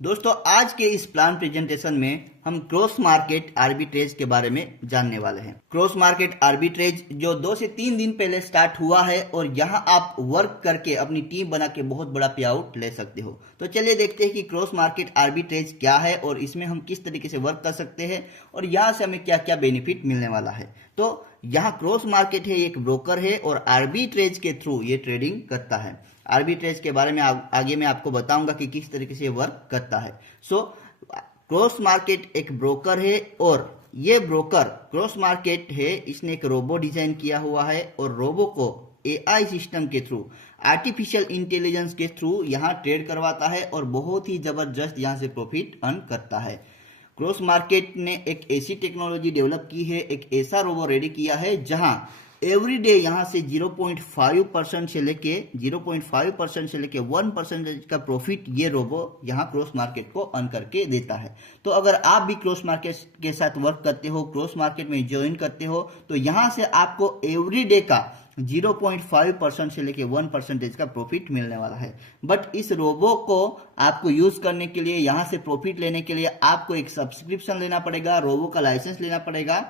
दोस्तों आज के इस प्लान प्रेजेंटेशन में हम क्रॉस मार्केट आर्बिट्रेज के बारे में जानने वाले हैं। क्रॉस मार्केट आर्बिट्रेज जो 2 से 3 दिन पहले स्टार्ट हुआ है और यहां आप वर्क करके अपनी टीम बना के बहुत बड़ा पे आउट ले सकते हो। तो चलिए देखते हैं कि क्रॉस मार्केट आर्बिट्रेज क्या है और इसमें हम किस तरीके से वर्क कर सकते हैं और यहाँ से हमें क्या क्या बेनिफिट मिलने वाला है। तो यहाँ क्रॉस मार्केट है, एक ब्रोकर है और आर्बिट्रेज के थ्रू ये ट्रेडिंग करता है। आर्बिट्रेज के बारे में आगे मैं आपको बताऊंगा कि किस तरीके से वर्क करता है। क्रॉस मार्केट एक ब्रोकर है और ये ब्रोकर क्रॉस मार्केट है, इसने एक रोबो डिजाइन किया हुआ है और रोबो को एआई सिस्टम के थ्रू, आर्टिफिशियल इंटेलिजेंस के थ्रू यहाँ ट्रेड करवाता है और बहुत ही जबरदस्त यहाँ से प्रॉफिट अर्न करता है। क्रॉस मार्केट ने एक ऐसी टेक्नोलॉजी डेवलप की है, एक ऐसा रोबो रेडी किया है जहां एवरी डे यहाँ से 0.5% से लेके 1% का प्रॉफिट ये रोबो यहाँ क्रॉस मार्केट को अर्न करके देता है। तो अगर आप भी क्रॉस मार्केट के साथ वर्क करते हो, क्रॉस मार्केट में ज्वाइन करते हो, तो यहाँ से आपको एवरी डे का 0.5% से लेके 1% का प्रॉफिट मिलने वाला है। बट इस रोबो को आपको यूज करने के लिए, यहाँ से प्रॉफिट लेने के लिए आपको एक सब्सक्रिप्शन लेना पड़ेगा, रोबो का लाइसेंस लेना पड़ेगा।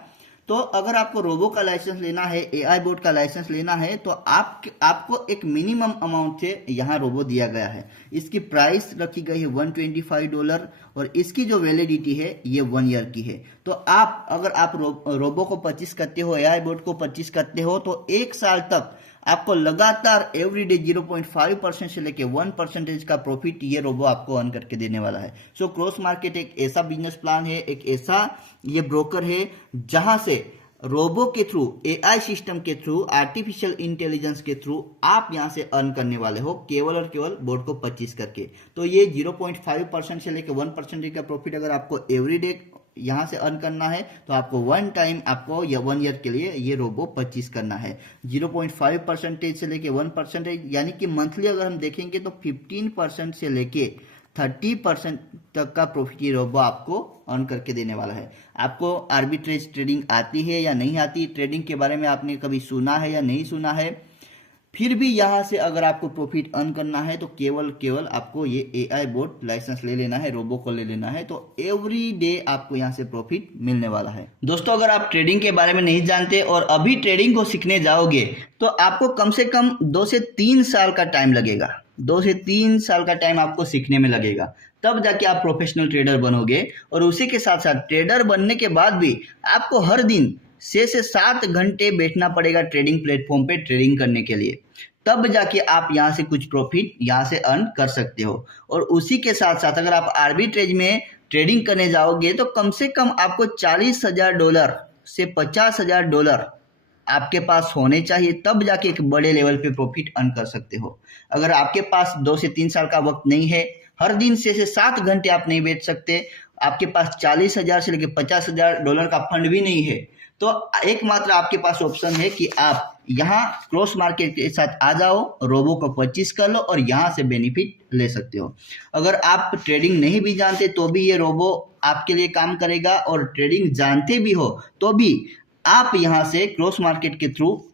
तो अगर आपको रोबो का लाइसेंस लेना है, एआई बोट का लाइसेंस लेना है, तो आपको एक मिनिमम अमाउंट से यहाँ रोबो दिया गया है। इसकी प्राइस रखी गई है $125 और इसकी जो वैलिडिटी है ये 1 ईयर की है। तो अगर आप रोबो को परचेस करते हो, एआई बोट को परचेस करते हो, तो 1 साल तक आपको लगातार एवरीडे 0.5% से लेके 1% का प्रॉफिट ये रोबो आपको अर्न करके देने वाला है। क्रॉस मार्केट एक ऐसा बिजनेस प्लान है, एक ऐसा ये ब्रोकर है जहां से रोबो के थ्रू, एआई सिस्टम के थ्रू, आर्टिफिशियल इंटेलिजेंस के थ्रू आप यहां से अर्न करने वाले हो केवल और केवल बोर्ड को परचेस करके। तो ये 0.5% से लेकर 1% का प्रॉफिट अगर आपको एवरीडे यहां से अर्न करना है तो आपको 1 टाइम, आपको या 1 ईयर के लिए ये रोबो परचेस करना है। 0.5% से लेके 1%, यानी कि मंथली अगर हम देखेंगे तो 15% से लेके 30% तक का प्रॉफिट ये रोबो आपको अर्न करके देने वाला है। आपको आर्बिट्रेज ट्रेडिंग आती है या नहीं आती, ट्रेडिंग के बारे में आपने कभी सुना है या नहीं सुना है, फिर भी यहाँ से अगर आपको प्रॉफिट अर्न करना है तो केवल आपको ये एआई बोट लाइसेंस ले लेना है, रोबो को ले लेना है, तो एवरी डे आपको यहाँ से प्रॉफिट मिलने वाला है। दोस्तों अगर आप ट्रेडिंग के बारे में नहीं जानते और अभी ट्रेडिंग को सीखने जाओगे तो आपको कम से कम 2 से 3 साल का टाइम लगेगा। 2 से 3 साल का टाइम आपको सीखने में लगेगा, तब जाके आप प्रोफेशनल ट्रेडर बनोगे। और उसी के साथ साथ ट्रेडर बनने के बाद भी आपको हर दिन 6 से 7 घंटे बैठना पड़ेगा ट्रेडिंग प्लेटफॉर्म पे ट्रेडिंग करने के लिए, तब जाके आप यहाँ से कुछ प्रॉफिट यहाँ से अर्न कर सकते हो। और उसी के साथ साथ अगर आप आर्बिट्रेज में ट्रेडिंग करने जाओगे तो कम से कम आपको $40,000 से $50,000 आपके पास होने चाहिए, तब जाके एक बड़े लेवल पे प्रॉफिट अर्न कर सकते हो। अगर आपके पास 2 से 3 साल का वक्त नहीं है, हर दिन 6 से 7 घंटे आप नहीं बैठ सकते, आपके पास $40,000 से लेकर $50,000 का फंड भी नहीं है, तो एकमात्र आपके पास ऑप्शन है कि आप यहाँ क्रॉस मार्केट के साथ आ जाओ, रोबो को परचेस कर लो और यहाँ से बेनिफिट ले सकते हो। अगर आप ट्रेडिंग नहीं भी जानते तो भी ये रोबो आपके लिए काम करेगा, और ट्रेडिंग जानते भी हो तो भी आप यहाँ से क्रॉस मार्केट के थ्रू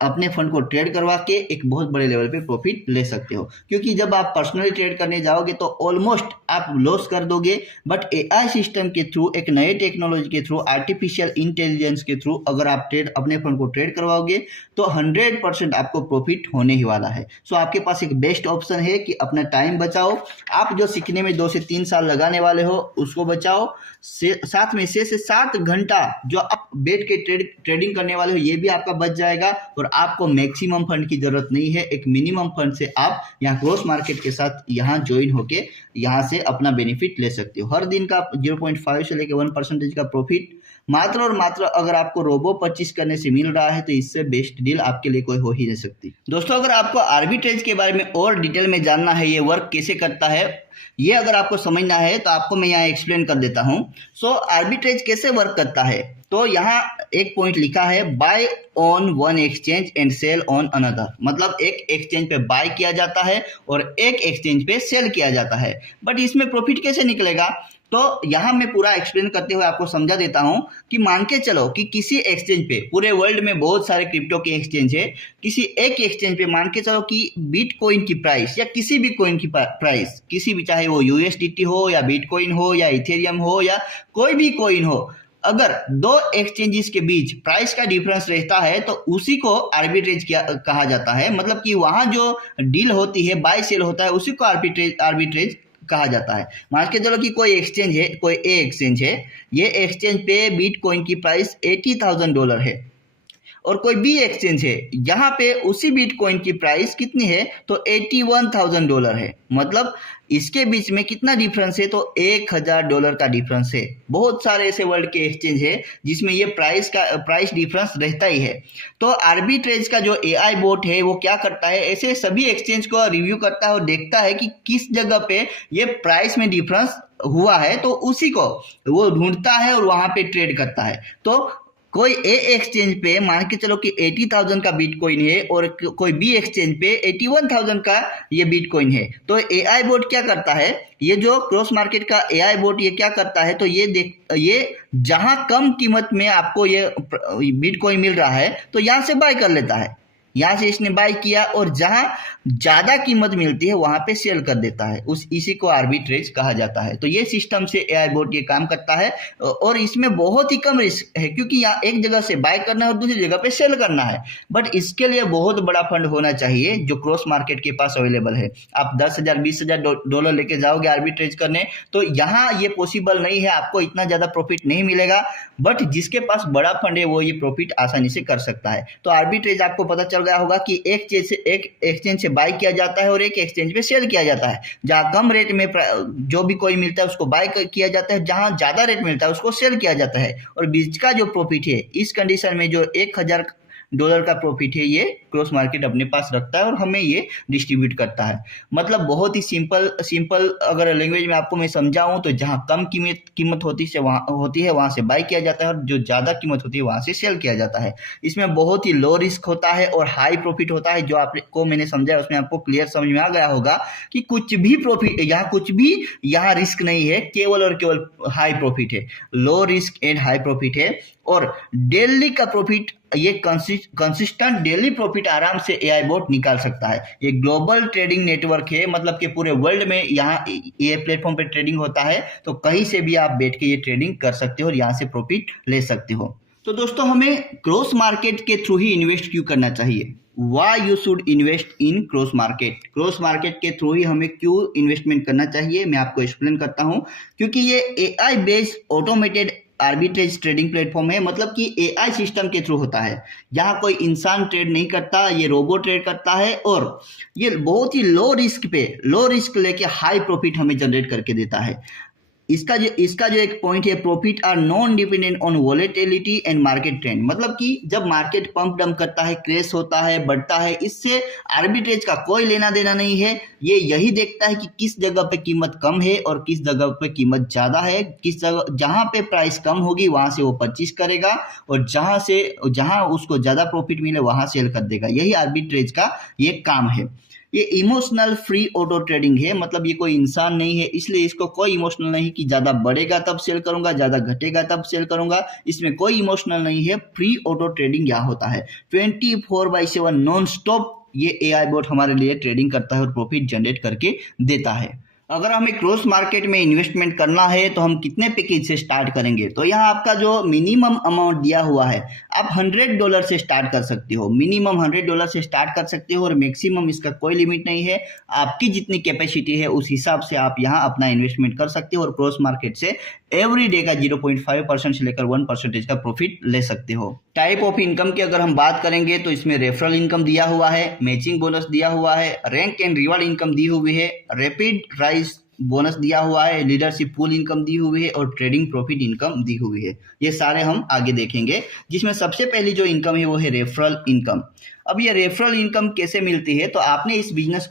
अपने फंड को ट्रेड करवा के एक बहुत बड़े लेवल पे प्रॉफिट ले सकते हो। क्योंकि जब आप पर्सनली ट्रेड करने जाओगे तो ऑलमोस्ट आप लॉस कर दोगे, बट एआई सिस्टम के थ्रू, एक नए टेक्नोलॉजी के थ्रू, आर्टिफिशियल इंटेलिजेंस के थ्रू अगर आप अपने फंड को ट्रेड करवाओगे तो 100% आपको प्रॉफिट होने ही वाला है। आपके पास एक बेस्ट ऑप्शन है कि अपना टाइम बचाओ, आप जो सीखने में 2 से 3 साल लगाने वाले हो उसको बचाओ, साथ में 6 से 7 घंटा जो आप बैठ के ट्रेडिंग करने वाले हो ये भी आपका बच जाएगा। और आपको मैक्सिमम फंड की जरूरत नहीं है, एक मिनिमम फंड से आप यहाँ क्रॉस मार्केट के साथ यहाँ ज्वाइन होके यहाँ से अपना बेनिफिट ले सकते हो। हर दिन का 0.5 से लेकर 1% का प्रॉफिट मात्र और मात्र अगर आपको रोबो परचेस करने से मिल रहा है तो इससे बेस्ट डील आपके लिए कोई हो ही नहीं सकती। दोस्तों अगर आपको आर्बिट्रेज के बारे में और डिटेल में जानना है, ये वर्क कैसे करता है, ये अगर आपको समझना है तो आपको मैं यहाँ एक्सप्लेन कर देता हूँ। आर्बिट्रेज कैसे वर्क करता है, तो यहाँ एक पॉइंट लिखा है, buy on one exchange and sell on another, मतलब एक एक्सचेंज पे बाय किया जाता है और एक एक्सचेंज पे सेल किया जाता है। बट इसमें प्रॉफिट कैसे निकलेगा, तो यहाँ मैं पूरा एक्सप्लेन करते हुए आपको समझा देता हूँ कि मान के चलो कि किसी एक्सचेंज पे, पूरे वर्ल्ड में बहुत सारे क्रिप्टो के एक्सचेंज है, किसी एक एक्सचेंज पे मान के चलो कि बिटकॉइन की प्राइस या किसी भी कॉइन की प्राइस, किसी भी चाहे वो USDT हो या बिटकॉइन हो या इथेरियम हो या कोई भी कॉइन हो, अगर दो एक्सचेंजेस के बीच प्राइस का डिफरेंस रहता है तो उसी को आर्बिट्रेज कहा जाता है। मतलब कि वहां जो डील होती है, बाय सेल होता है, उसी को आर्बिट्रेज कहा जाता है। मान के चलो कि कोई एक्सचेंज है, कोई ए एक्सचेंज है, ये एक्सचेंज पे बिटकॉइन की प्राइस $80,000 है, और कोई बी एक्सचेंज है, यहाँ पे उसी बिटकॉइन की प्राइस कितनी है, तो $81,000 है। मतलब इसके बीच में कितना डिफरेंस है, तो $1,000 का डिफरेंस है। बहुत सारे ऐसे वर्ल्ड के एक्सचेंज है जिसमें ये प्राइस डिफरेंस रहता ही है। तो आर्बिट्रेज का जो AI बोट है वो क्या करता है, ऐसे सभी एक्सचेंज को रिव्यू करता है और देखता है कि किस जगह पे ये प्राइस में डिफरेंस हुआ है, तो उसी को वो ढूंढता है और वहां पे ट्रेड करता है। तो कोई ए एक्सचेंज पे मान के चलो कि 80,000 का बिटकॉइन है और कोई बी एक्सचेंज पे 81,000 का ये बिटकॉइन है, तो AI बोट क्या करता है, ये जो क्रॉस मार्केट का AI बोट ये क्या करता है, तो ये जहां कम कीमत में आपको ये बिटकॉइन मिल रहा है तो यहां से बाय कर लेता है। यहाँ से इसने बाय किया और जहां ज्यादा कीमत मिलती है वहां पे सेल कर देता है, इसी को आर्बिट्रेज कहा जाता है। तो ये सिस्टम से AI बोट ये काम करता है और इसमें बहुत ही कम रिस्क है, क्योंकि यहाँ एक जगह से बाय करना है और दूसरी जगह पे सेल करना है। बट इसके लिए बहुत बड़ा फंड होना चाहिए जो क्रॉस मार्केट के पास अवेलेबल है। आप 10,000 20,000 डॉलर लेके जाओगे आर्बिट्रेज करने, तो यहाँ ये पॉसिबल नहीं है, आपको इतना ज्यादा प्रॉफिट नहीं मिलेगा। बट जिसके पास बड़ा फंड है वो ये प्रॉफिट आसानी से कर सकता है। तो आर्बिट्रेज आपको पता चल गया होगा कि एक एक्सचेंज से बाय किया जाता है और एक एक्सचेंज पे सेल किया जाता है। जहां कम रेट में जो भी कोई मिलता है उसको बाय किया जाता है, जहां ज्यादा रेट मिलता है उसको सेल किया जाता है। और बीच का जो प्रॉफिट है, इस कंडीशन में जो $1,000 का प्रॉफिट है, ये क्रॉस मार्केट अपने पास रखता है और हमें ये डिस्ट्रीब्यूट करता है। मतलब बहुत ही सिंपल अगर लैंग्वेज में आपको मैं समझाऊं तो जहां कम कीमत होती है वहां से बाय किया जाता है और जो ज्यादा कीमत होती है वहां से सेल किया जाता है। इसमें बहुत ही लो रिस्क होता है और हाई प्रॉफिट होता है। जो आपको मैंने समझाया उसमें आपको क्लियर समझ में आ गया होगा कि कुछ भी यहाँ रिस्क नहीं है, केवल और केवल हाई प्रॉफिट है। Low risk and high profit है और डेली का प्रॉफिट, ये कंसिस्टेंट डेली प्रॉफिट आराम से AI बोट निकाल सकता है। ये ग्लोबल ट्रेडिंग नेटवर्क है, मतलब कि पूरे वर्ल्ड में यहाँ ये प्लेटफॉर्म पे ट्रेडिंग होता है, तो कहीं से भी आप बैठ के ये ट्रेडिंग कर सकते हो और यहाँ से प्रॉफिट ले सकते हो। तो दोस्तों, हमें क्रॉस मार्केट के थ्रू ही इन्वेस्ट क्यों करना चाहिए? Why you should invest in cross market? Cross market के थ्रू ही हमें क्यों इन्वेस्टमेंट करना चाहिए, मैं आपको एक्सप्लेन करता हूँ। क्योंकि ये AI based automated arbitrage trading platform है, मतलब कि AI सिस्टम के थ्रू होता है। यहाँ कोई इंसान ट्रेड नहीं करता, ये रोबोट ट्रेड करता है और ये बहुत ही लो रिस्क लेके हाई प्रॉफिट हमें जनरेट करके देता है। इसका जो एक पॉइंट है, profit are non dependent on volatility and market trend. मतलब कि जब मार्केट पंप डंप करता है, क्रैश होता है, बढ़ता है, इससे आर्बिट्रेज का कोई लेना देना नहीं है। ये यही देखता है कि किस जगह पे कीमत कम है और किस जगह पे कीमत ज्यादा है। जहां पे प्राइस कम होगी वहां से वो परचेज करेगा और जहां उसको ज्यादा प्रॉफिट मिले वहां सेल कर देगा। यही आर्बिट्रेज का ये काम है। ये इमोशनल फ्री ऑटो ट्रेडिंग है, मतलब ये कोई इंसान नहीं है, इसलिए इसको कोई इमोशनल नहीं कि ज्यादा बढ़ेगा तब सेल करूंगा, ज्यादा घटेगा तब सेल करूंगा। इसमें कोई इमोशनल नहीं है। फ्री ऑटो ट्रेडिंग यहाँ होता है 24/7 नॉन स्टॉप। ये AI बोट हमारे लिए ट्रेडिंग करता है और प्रॉफिट जनरेट करके देता है। अगर हमें क्रॉस मार्केट में इन्वेस्टमेंट करना है तो हम कितने पैकेज से स्टार्ट करेंगे? तो यहाँ आपका जो मिनिमम अमाउंट दिया हुआ है, आप $100 से स्टार्ट कर सकते हो। मिनिमम $100 से स्टार्ट कर सकते हो और मैक्सिमम इसका कोई लिमिट नहीं है। आपकी जितनी कैपेसिटी है उस हिसाब से आप यहाँ अपना इन्वेस्टमेंट कर सकते हो और क्रॉस मार्केट से एवरी डे का 0.5% से लेकर 1% का प्रॉफिट ले सकते हो। टाइप ऑफ इनकम की अगर हम बात करेंगे तो इसमें रेफरल इनकम दिया हुआ है, मैचिंग बोनस दिया हुआ है, रैंक एंड रिवार्ड इनकम दी हुई है, रैपिड राइज बोनस दिया हुआ है, लीडरशिप पूल इनकम दी हुई है और ट्रेडिंग प्रॉफिट इनकम दी हुई है। ये सारे हम आगे देखेंगे, जिसमें सबसे पहली जो इनकम है वो है रेफरल इनकम। अब ये रेफरल इनकम कैसे मिलती है? तो आपने इस बिजनेस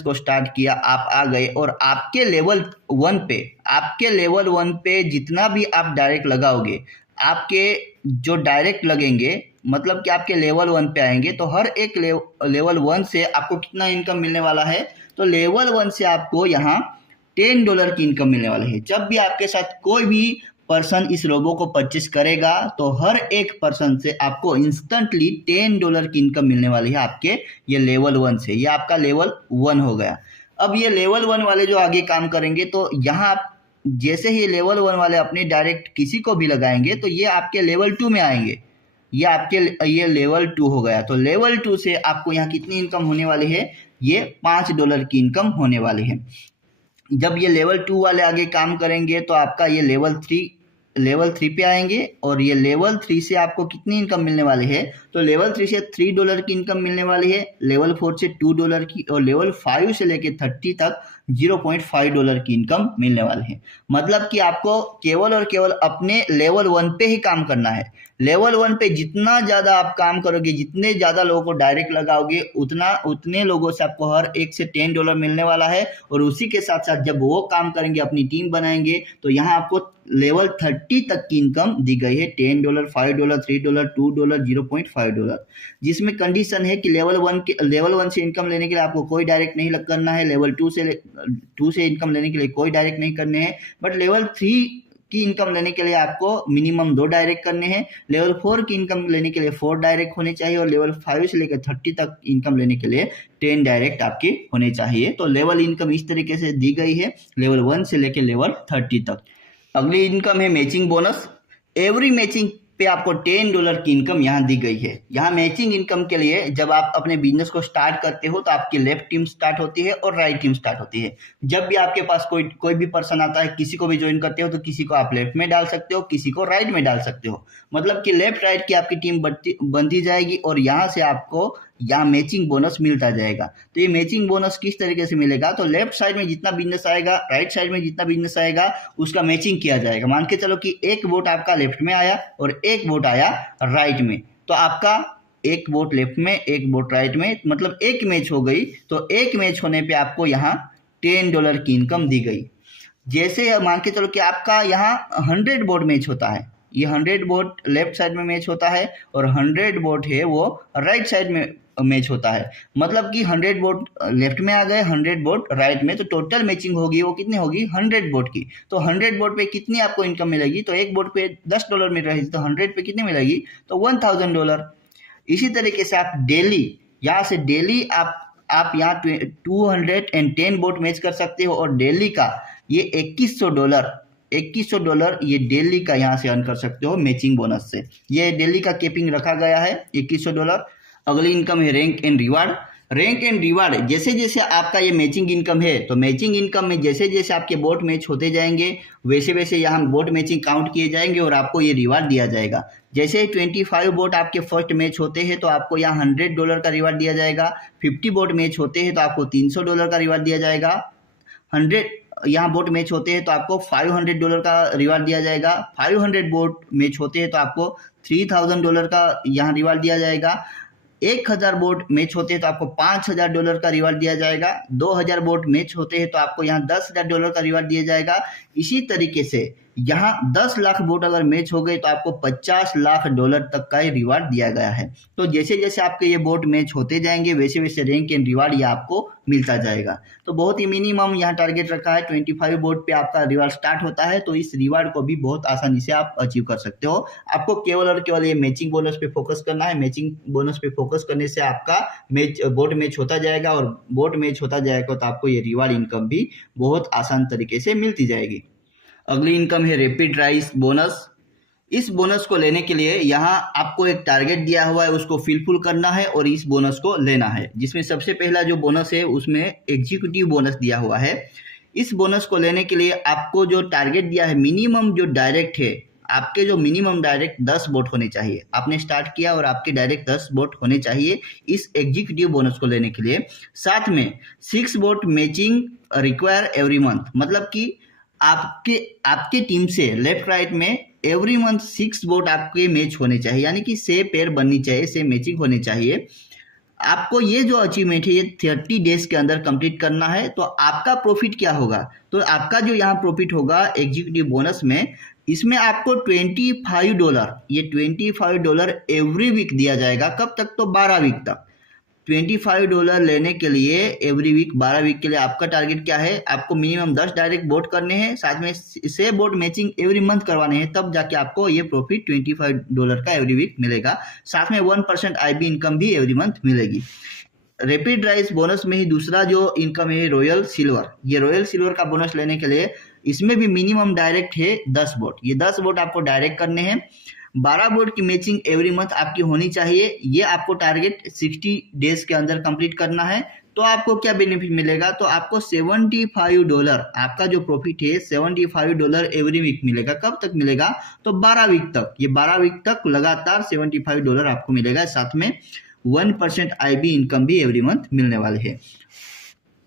को स्टार्ट किया, आप आ गए और आपके लेवल 1 पे जितना भी आप डायरेक्ट लगाओगे, आपके जो डायरेक्ट लगेंगे, मतलब कि आपके लेवल 1 पे आएंगे, तो हर एक लेवल 1 से आपको कितना इनकम मिलने वाला है? तो लेवल 1 से आपको यहाँ $10 की इनकम मिलने वाली है। जब भी आपके साथ कोई भी पर्सन इस रोबो को परचेस करेगा तो हर एक पर्सन से आपको इंस्टेंटली $10 की इनकम मिलने वाली है आपके ये लेवल 1 से। ये आपका लेवल 1 हो गया। अब ये लेवल 1 वाले जो आगे काम करेंगे तो यहाँ आप जैसे ही लेवल 1 वाले अपने डायरेक्ट किसी को भी लगाएंगे तो ये आपके लेवल 2 में आएंगे। ये लेवल 2 हो गया। तो लेवल 2 से आपको यहाँ कितनी इनकम होने वाली है, ये $5 की इनकम होने वाली है। जब ये लेवल 2 वाले आगे काम करेंगे तो आपका ये लेवल 3 पे आएंगे और ये लेवल 3 से आपको कितनी इनकम मिलने वाली है, तो लेवल 3 से $3 की इनकम मिलने वाली है, लेवल 4 से $2 की और लेवल 5 से लेके 30 तक $0.5 की इनकम मिलने वाली है। मतलब कि आपको केवल और केवल अपने लेवल 1 पे ही काम करना है। लेवल 1 पे जितना ज़्यादा आप काम करोगे, जितने ज़्यादा लोगों को डायरेक्ट लगाओगे, उतने लोगों से आपको हर एक से $10 मिलने वाला है। और उसी के साथ साथ जब वो काम करेंगे, अपनी टीम बनाएंगे, तो यहाँ आपको लेवल 30 तक की इनकम दी गई है, $10, $5, $3, $2, $0.5, जिसमें कंडीशन है कि लेवल 1 से इनकम लेने के लिए आपको कोई डायरेक्ट नहीं करना है, लेवल 2 से इनकम लेने के लिए कोई डायरेक्ट नहीं करने हैं, बट लेवल 3 की इनकम लेने के लिए आपको मिनिमम 2 डायरेक्ट करने हैं, लेवल 4 की इनकम लेने के लिए 4 डायरेक्ट होने चाहिए और लेवल 5 से लेकर 30 तक इनकम लेने के लिए 10 डायरेक्ट आपके होने चाहिए। तो लेवल इनकम इस तरीके से दी गई है, लेवल 1 से लेकर लेवल 30 तक। अगली इनकम है मैचिंग बोनस। एवरी मैचिंग पे आपको $10 की इनकम यहाँ दी गई है। यहाँ मैचिंग इनकम के लिए जब आप अपने बिजनेस को स्टार्ट करते हो तो आपकी लेफ्ट टीम स्टार्ट होती है और राइट टीम स्टार्ट होती है। जब भी आपके पास कोई भी पर्सन आता है, किसी को भी ज्वाइन करते हो तो किसी को आप लेफ्ट में डाल सकते हो, किसी को राइट में डाल सकते हो। मतलब कि लेफ्ट राइट की आपकी टीम बनती जाएगी और यहाँ से आपको यहाँ मैचिंग बोनस मिलता जाएगा। तो ये मैचिंग बोनस किस तरीके से मिलेगा, तो लेफ्ट साइड में जितना बिजनेस आएगा, राइट साइड में जितना बिजनेस आएगा, उसका मैचिंग किया जाएगा। मान के चलो कि एक वोट आपका लेफ्ट में आया और एक वोट आया राइट में, तो आपका एक वोट लेफ्ट में, एक वोट राइट में, मतलब एक मैच हो गई। तो एक मैच होने पे आपको यहाँ $10 की इनकम दी गई। जैसे मान के चलो कि आपका यहाँ 100 वोट मैच होता है, ये 100 वोट लेफ्ट साइड में मैच होता है और 100 वोट है वो राइट साइड में मैच होता है। मतलब कि 100 वोट लेफ्ट में आ गए, 100 वोट राइट में, तो टोटल मैचिंग होगी वो कितनी होगी, 100 वोट की। तो 100 वोट पे कितनी आपको इनकम मिलेगी, तो एक वोट पे $10 मिल रही थी, तो 100 पे कितनी मिलेगी, तो $1000। इसी तरीके से आप डेली, यहाँ से डेली आप यहाँ 210 वोट मैच कर सकते हो और डेली का ये $2100 ये डेली का यहाँ से अर्न कर सकते हो मैचिंग बोनस से। ये डेली का केपिंग रखा गया है $2100। अगली इनकम है rank and reward. Rank and reward, जैसे जैसे आपका ये मैचिंग इनकम है, तो मैचिंग इनकम में जैसे जैसे आपके बोट मैच होते जाएंगे वैसे वैसे यहाँ बोट मैचिंग काउंट किए जाएंगे और आपको ये रिवार्ड दिया जाएगा। जैसे 25 बोट आपके फर्स्ट मैच होते हैं तो आपको यहाँ $100 का रिवार्ड दिया जाएगा। 50 बोट मैच होते हैं तो आपको $300 का रिवार्ड दिया जाएगा। 100 यहाँ बोट मैच होते हैं तो आपको $500 का रिवार्ड दिया जाएगा। 500 बोट मैच होते हैं तो आपको $3000 का यहाँ रिवार्ड दिया जाएगा। 1000 बोट मैच होते हैं तो आपको $5000 का रिवार्ड दिया जाएगा। 2000 बोट मैच होते हैं तो आपको यहाँ $10,000 का रिवार्ड दिया जाएगा। इसी तरीके से यहाँ 10 लाख बोट अगर मैच हो गए तो आपको $50 लाख तक का रिवार्ड दिया गया है। तो जैसे जैसे आपके ये बोट मैच होते जाएंगे वैसे वैसे रैंक एंड रिवार्ड ये आपको मिलता जाएगा। तो बहुत ही मिनिमम यहाँ टारगेट रखा है, 25 बोट पे आपका रिवार्ड स्टार्ट होता है। तो इस रिवार्ड को भी बहुत आसानी से आप अचीव कर सकते हो। आपको केवल और केवल ये मैचिंग बोनस पे फोकस करना है। मैचिंग बोनस पे फोकस करने से आपका बोट मैच होता जाएगा और बोट मैच होता जाएगा तो आपको ये रिवार्ड इनकम भी बहुत आसान तरीके से मिलती जाएगी। अगली इनकम है रैपिड राइज बोनस। इस बोनस को लेने के लिए यहाँ आपको एक टारगेट दिया हुआ है, उसको फिलफुल करना है और इस बोनस को लेना है। जिसमें सबसे पहला जो बोनस है उसमें एग्जीक्यूटिव बोनस दिया हुआ है। इस बोनस को लेने के लिए आपको जो टारगेट दिया है, मिनिमम जो डायरेक्ट है, आपके जो मिनिमम डायरेक्ट 10 वोट होने चाहिए। आपने स्टार्ट किया और आपके डायरेक्ट 10 वोट होने चाहिए इस एग्जीक्यूटिव बोनस को लेने के लिए। साथ में 6 vote matching require every month, मतलब कि आपके टीम से लेफ्ट राइट में एवरी मंथ 6 वोट आपके मैच होने चाहिए, यानी कि 6 पेयर बननी चाहिए, 6 मैचिंग होने चाहिए। आपको ये जो अचीवमेंट है ये 30 डेज के अंदर कंप्लीट करना है। तो आपका प्रॉफिट क्या होगा, तो आपका जो यहाँ प्रॉफिट होगा एग्जीक्यूटिव बोनस में, इसमें आपको $25, ये $25 एवरी वीक दिया जाएगा। कब तक, तो 12 वीक तक। $25 लेने के लिए एवरी वीक 12 वीक के लिए आपका टारगेट क्या है, आपको मिनिमम 10 डायरेक्ट वोट करने हैं, साथ में 6 वोट मैचिंग एवरी मंथ करवाने हैं, तब जाके आपको ये प्रॉफिट $25 का एवरी वीक मिलेगा। साथ में 1% IB इनकम भी एवरी मंथ मिलेगी। रैपिड राइज बोनस में ही दूसरा जो इनकम है रॉयल सिल्वर। ये रॉयल सिल्वर का बोनस लेने के लिए इसमें भी मिनिमम डायरेक्ट है 10 वोट। ये 10 वोट आपको डायरेक्ट करने हैं। 12 वोट की मैचिंग एवरी मंथ आपकी होनी चाहिए। ये आपको टारगेट 60 डेज के अंदर कंप्लीट करना है। तो आपको क्या बेनिफिट मिलेगा, तो आपको $75 आपका जो प्रॉफिट है $75 एवरी वीक मिलेगा। कब तक मिलेगा, तो 12 वीक तक। ये 12 वीक तक लगातार $75 आपको मिलेगा। साथ में 1% IB इनकम भी एवरी मंथ मिलने वाले है।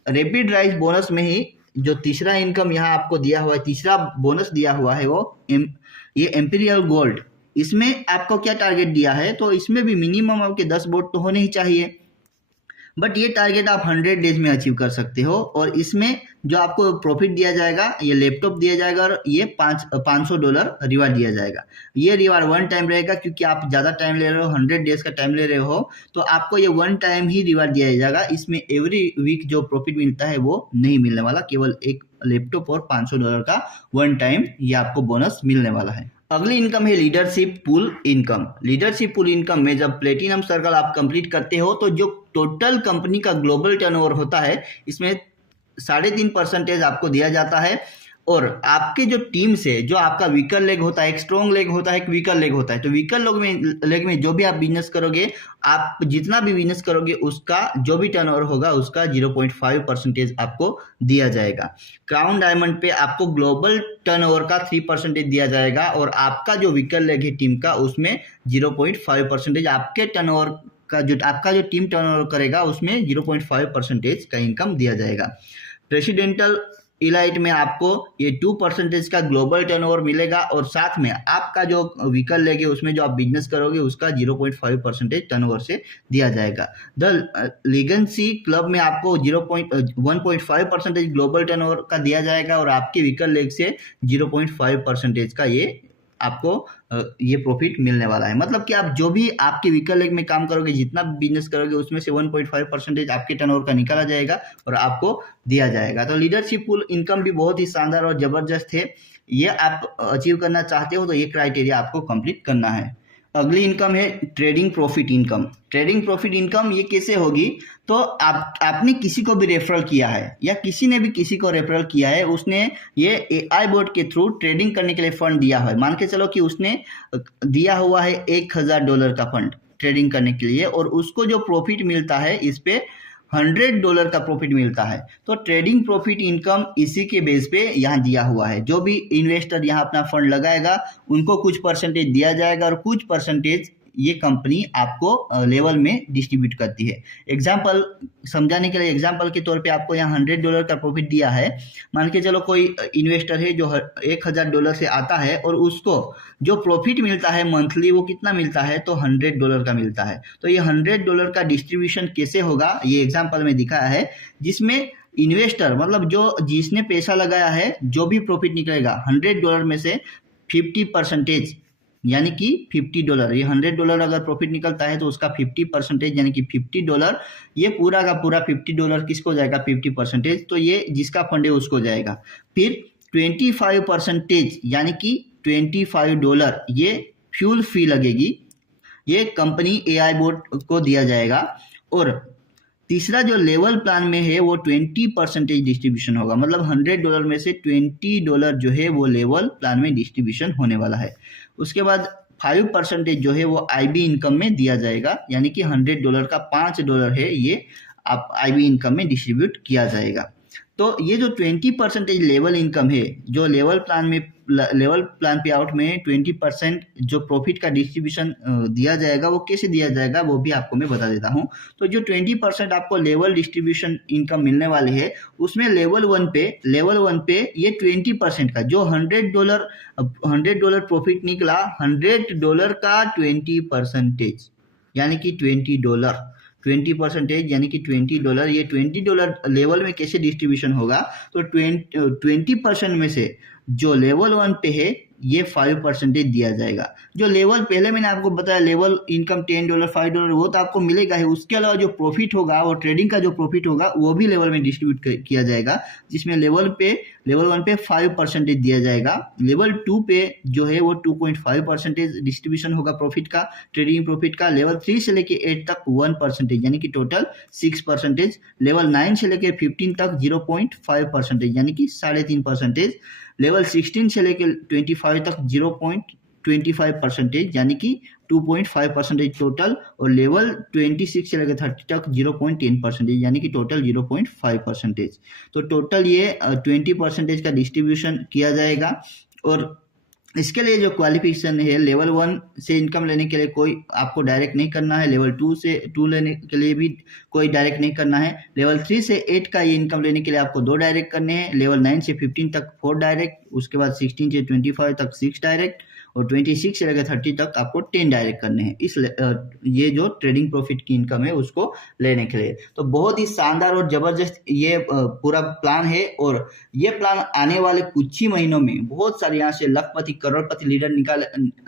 रैपिड राइज बोनस में ही जो तीसरा इनकम यहाँ आपको दिया हुआ है, तीसरा बोनस दिया हुआ है वो ये एम्पीरियल गोल्ड। इसमें आपको क्या टारगेट दिया है, तो इसमें भी मिनिमम आपके 10 वोट तो होने ही चाहिए, बट ये टारगेट आप 100 डेज में अचीव कर सकते हो। और इसमें जो आपको प्रॉफिट दिया जाएगा, ये लैपटॉप दिया जाएगा और ये $500 रिवार्ड दिया जाएगा। ये रिवार्ड वन टाइम रहेगा, क्योंकि आप ज़्यादा टाइम ले रहे हो, 100 डेज का टाइम ले रहे हो, तो आपको ये वन टाइम ही रिवार्ड दिया जाएगा। इसमें एवरी वीक जो प्रॉफिट मिलता है वो नहीं मिलने वाला, केवल एक लैपटॉप और $500 का वन टाइम ये आपको बोनस मिलने वाला है। अगली इनकम है leadership pool income. Leadership pool income में जब प्लेटिनम सर्कल आप कंप्लीट करते हो, तो जो टोटल कंपनी का ग्लोबल टर्नओवर होता है, इसमें 3.5% आपको दिया जाता है। और आपके जो टीम से जो आपका वीकर लेग होता है, एक स्ट्रॉन्ग लेग होता है, एक वीकर लेग होता है, तो वीकर लेग में जो भी आप बिजनेस करोगे, आप जितना भी बिजनेस करोगे उसका जो भी टर्नओवर होगा उसका 0.5% आपको दिया जाएगा। क्राउन डायमंड पे आपको ग्लोबल टर्नओवर का 3% दिया जाएगा, और आपका जो वीकर लेग है टीम का, उसमें 0.5% आपके टर्नओवर का जो आपका जो टीम टर्नओवर करेगा उसमें 0.5% का इनकम दिया जाएगा। प्रेसिडेंटल इलाइट में आपको ये 2% का ग्लोबल टर्नओवर मिलेगा, और साथ में आपका जो व्हीकल लेगे उसमें जो आप बिजनेस करोगे उसका 0.5% टर्नओवर से दिया जाएगा। द लीगेंसी क्लब में आपको 1.5% ग्लोबल टर्नओवर का दिया जाएगा, और आपके व्हीकल लेग से 0.5% का ये आपको ये प्रॉफिट मिलने वाला है। मतलब कि आप जो भी आपके व्हीकल लेग में काम करोगे, जितना बिजनेस करोगे, उसमें से 1.5% आपके टर्नओवर का निकाला जाएगा और आपको दिया जाएगा। तो लीडरशिप पूल इनकम भी बहुत ही शानदार और जबरदस्त है। ये आप अचीव करना चाहते हो तो ये क्राइटेरिया आपको कंप्लीट करना है। अगली इनकम है trading profit income. Trading profit income ये कैसे होगी, तो आपने किसी को भी रेफरल किया है, या किसी ने भी किसी को रेफरल किया है, उसने ये AI बोर्ड के थ्रू ट्रेडिंग करने के लिए फंड दिया है। मान के चलो कि उसने दिया हुआ है $1000 का फंड ट्रेडिंग करने के लिए, और उसको जो प्रॉफिट मिलता है इस पे $100 का प्रॉफिट मिलता है। तो ट्रेडिंग प्रॉफिट इनकम इसी के बेस पे यहाँ दिया हुआ है। जो भी इन्वेस्टर यहाँ अपना फंड लगाएगा उनको कुछ परसेंटेज दिया जाएगा, और कुछ परसेंटेज ये कंपनी आपको लेवल में डिस्ट्रीब्यूट करती है। एग्जाम्पल समझाने के लिए, एग्जाम्पल के तौर पे आपको यहाँ $100 का प्रॉफिट दिया है। मान के चलो कोई इन्वेस्टर है जो $1000 से आता है, और उसको जो प्रॉफिट मिलता है मंथली वो कितना मिलता है, तो $100 का मिलता है। तो ये $100 का डिस्ट्रीब्यूशन कैसे होगा, ये एग्जाम्पल में दिखाया है, जिसमें इन्वेस्टर मतलब जो जिसने पैसा लगाया है, जो भी प्रॉफिट निकलेगा $100 में से 50%, यानी कि $50, ये $100 अगर प्रॉफिट निकलता है तो उसका 50% यानी कि $50, ये पूरा का पूरा $50 किसको जाएगा, 50%, तो ये जिसका फंड है उसको जाएगा। फिर 25% यानी कि $25 ये फ्यूल फी लगेगी, ये कंपनी AI बोर्ड को दिया जाएगा। और तीसरा जो लेवल प्लान में है वो 20% डिस्ट्रीब्यूशन होगा, मतलब $100 में से $20 जो है वो लेवल प्लान में डिस्ट्रीब्यूशन होने वाला है। उसके बाद 5% जो है वो IB इनकम में दिया जाएगा, यानी कि $100 का $5 है, ये आप IB इनकम में डिस्ट्रीब्यूट किया जाएगा। तो ये जो 20% लेवल इनकम है, जो लेवल प्लान पे आउट में 20% जो प्रॉफिट का डिस्ट्रीब्यूशन दिया जाएगा, वो कैसे दिया जाएगा वो भी आपको मैं बता देता हूँ। तो जो 20% आपको लेवल डिस्ट्रीब्यूशन इनकम मिलने वाली है, उसमें लेवल वन पे ये 20% का जो $100 प्रॉफिट निकला, $100 का 20%, यानी कि $20 यानी कि $20, ये $20 लेवल में कैसे डिस्ट्रीब्यूशन होगा, तो 20% में से जो लेवल वन पे है ये 5% दिया जाएगा। जो लेवल पहले मैंने आपको बताया लेवल इनकम $10, $5 वो तो आपको मिलेगा ही, उसके अलावा जो प्रॉफिट होगा वो ट्रेडिंग का जो प्रॉफिट होगा वो भी लेवल में डिस्ट्रीब्यूट किया जाएगा, जिसमें लेवल पे लेवल 1 पे 5% दिया जाएगा, लेवल 2 पे जो है वो 2.5% डिस्ट्रीब्यूशन होगा प्रॉफिट का, ट्रेडिंग प्रॉफिट का। लेवल 3 से लेके 8 तक 1% यानी कि टोटल 6%। लेवल 9 से लेके 15 तक 0.5% यानी कि 3.5%। लेवल 16 से लेके 25 तक 0.25% यानी कि 2.5% टोटल। और लेवल 26 से लेकर 30 तक 0.10% यानी कि टोटल 0.5%। तो टोटल ये 20% का डिस्ट्रीब्यूशन किया जाएगा। और इसके लिए जो क्वालिफिकेशन है, लेवल 1 से इनकम लेने के लिए कोई आपको डायरेक्ट नहीं करना है, लेवल 2 लेने के लिए भी कोई डायरेक्ट नहीं करना है, लेवल 3 से 8 का ये इनकम लेने के लिए आपको 2 डायरेक्ट करने हैं, लेवल 9 से 15 तक 4 डायरेक्ट, उसके बाद 16 से 25 तक 6 डायरेक्ट, और 26 से लेकर 30 तक आपको 10 डायरेक्ट करने हैं ये जो ट्रेडिंग प्रॉफिट की इनकम है उसको लेने के लिए। तो बहुत ही शानदार और जबरदस्त ये पूरा प्लान है, और ये प्लान आने वाले कुछ ही महीनों में बहुत सारे यहाँ से लखपति करोड़पति लीडर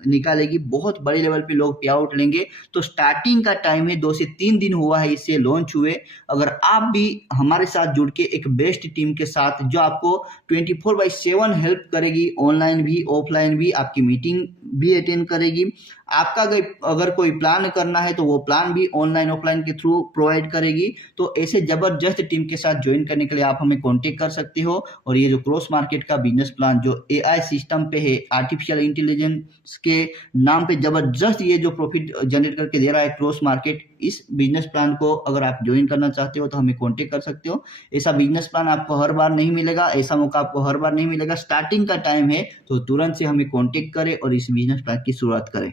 निकालेगी, बहुत बड़े लेवल पे लोग पे आउट लेंगे। तो स्टार्टिंग का टाइम है, 2 से 3 दिन हुआ है इससे लॉन्च हुए। अगर आप भी हमारे साथ जुड़ के एक बेस्ट टीम के साथ जो आपको 24/7 हेल्प करेगी, ऑनलाइन भी ऑफलाइन भी, आपकी मीटिंग भी अटेंड करेगी, आपका अगर कोई प्लान करना है तो वो प्लान भी ऑनलाइन ऑफलाइन के थ्रू प्रोवाइड करेगी। तो ऐसे जबरदस्त टीम के साथ ज्वाइन करने के लिए आप हमें कांटेक्ट कर सकते हो। और ये जो क्रॉस मार्केट का बिजनेस प्लान जो एआई सिस्टम पे है, आर्टिफिशियल इंटेलिजेंस के नाम पे जबरदस्त ये जो प्रॉफिट जनरेट करके दे रहा है क्रॉस मार्केट, इस बिजनेस प्लान को अगर आप ज्वाइन करना चाहते हो तो हमें कांटेक्ट कर सकते हो। ऐसा बिजनेस प्लान आपको हर बार नहीं मिलेगा, ऐसा मौका आपको हर बार नहीं मिलेगा। स्टार्टिंग का टाइम है तो तुरंत से हमें कांटेक्ट करें और इस बिजनेस प्लान की शुरुआत करें।